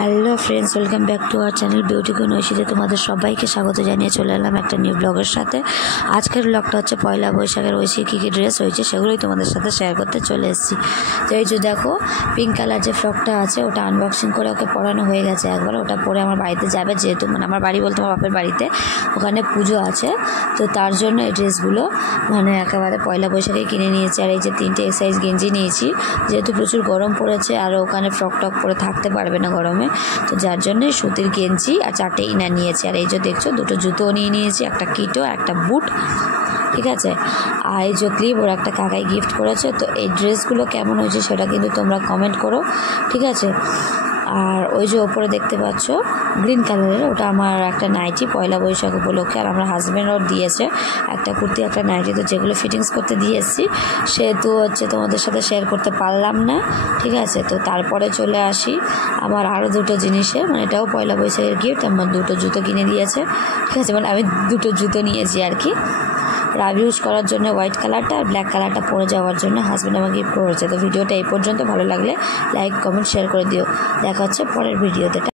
Hello friends, welcome back to our channel beauty queen ঐশীতে তোমাদের সবাইকে স্বাগত জানিয়ে চলে এলাম একটা নিউ ব্লগের সাথে। আজকের ব্লগটা হচ্ছে পয়লা বৈশাখের ঐশী কী কী ড্রেস হয়েছে সেগুলোই তোমাদের সাথে শেয়ার করতে চলে এসেছি। তো এই যে দেখো, পিঙ্ক কালার যে ফ্রকটা আছে ওটা আনবক্সিং করে ওকে পরানো হয়ে গেছে একবার। ওটা পরে আমার বাড়িতে যাবে, যেহেতু মানে আমার বাড়ি বলতে আমার বাপের বাড়িতে, ওখানে পুজো আছে। তো তার জন্য এই ড্রেসগুলো মানে একেবারে পয়লা বৈশাখে কিনে নিয়েছি। আর এই যে 3টে এক্সাইজ গেঞ্জি নিয়েছি, যেহেতু প্রচুর গরম পড়েছে আর ওখানে ফ্রক টক পরে থাকতে পারবে না গরমে, তো যার জন্য সুতির গেঞ্জি আর 4টে ইনার নিয়েছি। আর এই যে দেখছো, 2টো জুতোও নিয়ে নিয়েছি, একটা কিটো, একটা বুট, ঠিক আছে। আর এই যে ক্লিপ ওর একটা কাকাই গিফট করেছে। তো এই ড্রেসগুলো কেমন হয়েছে সেটা কিন্তু তোমরা কমেন্ট করো, ঠিক আছে। আর ওই যে ওপরে দেখতে পাচ্ছ গ্রিন কালারের, ওটা আমার একটা নাইটি পয়লা বৈশাখ উপলক্ষে, আর আমার হাজব্যান্ডও দিয়েছে একটা কুর্তি একটা নাইটি। তো যেগুলো ফিটিংস করতে দিয়ে এসেছি সেহেতু হচ্ছে তোমাদের সাথে শেয়ার করতে পারলাম না, ঠিক আছে। তো তারপরে চলে আসি আমার আরও 2টো জিনিসে, মানে এটাও পয়লা বৈশাখের গিফট। আমার 2টো জুতো কিনে দিয়েছে, ঠিক আছে। মানে আমি 2টো জুতো নিয়েছি আর কি, রাব ইউজ করার জন্য হোয়াইট কালারটা আর ব্ল্যাক কালারটা পরে যাওয়ার জন্য হাজব্যান্ড আমাকে গিফট করেছে। তো ভিডিওটা এই পর্যন্ত, ভালো লাগলে লাইক কমেন্ট শেয়ার করে দিও। দেখা হচ্ছে পরের ভিডিওতে।